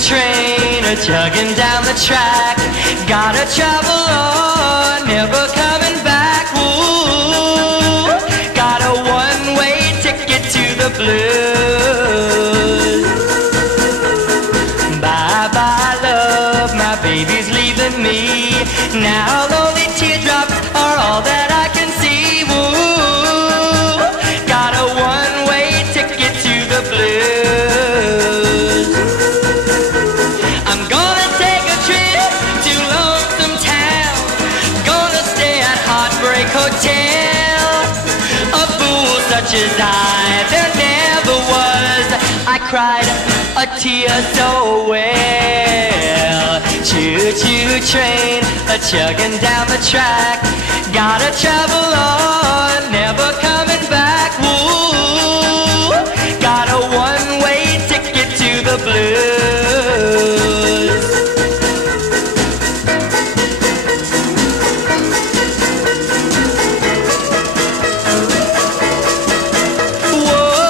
train a chugging down the track. Gotta travel on, never coming back. Ooh, got a one-way ticket to the blues. Bye-bye love, my baby's leaving me. Now lonely teardrops are all that I can see. Ooh, got a one-way ticket to the blues. I'm gonna take a trip to Lonesome Town. Gonna stay at Heartbreak Hotel. A fool such as I, there never was. I cried a tear so well. Choo-choo train, a chugging down the track. Gotta travel on, never coming back. Ooh, got a one-way ticket to the blues.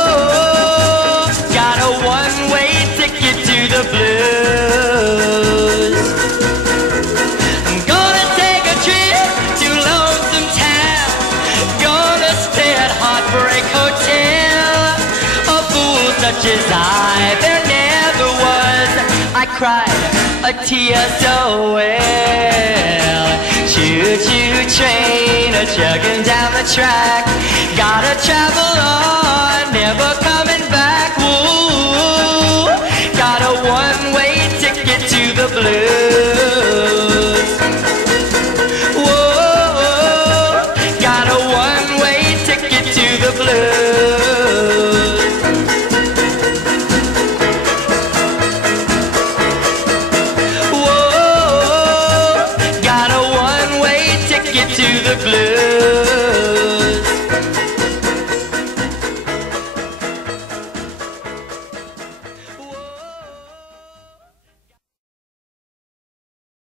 Whoa, got a one-way ticket to the blues. I'm gonna take a trip to Lonesome Town. Gonna stay at Heartbreak Hotel. A fool such as I, there never was. I cried a tear so well. Choo-choo train, a chugging down the track. Gotta travel on, never coming back. Ooh, got a one-way ticket to the blues. Whoa, got a one-way ticket to the blues.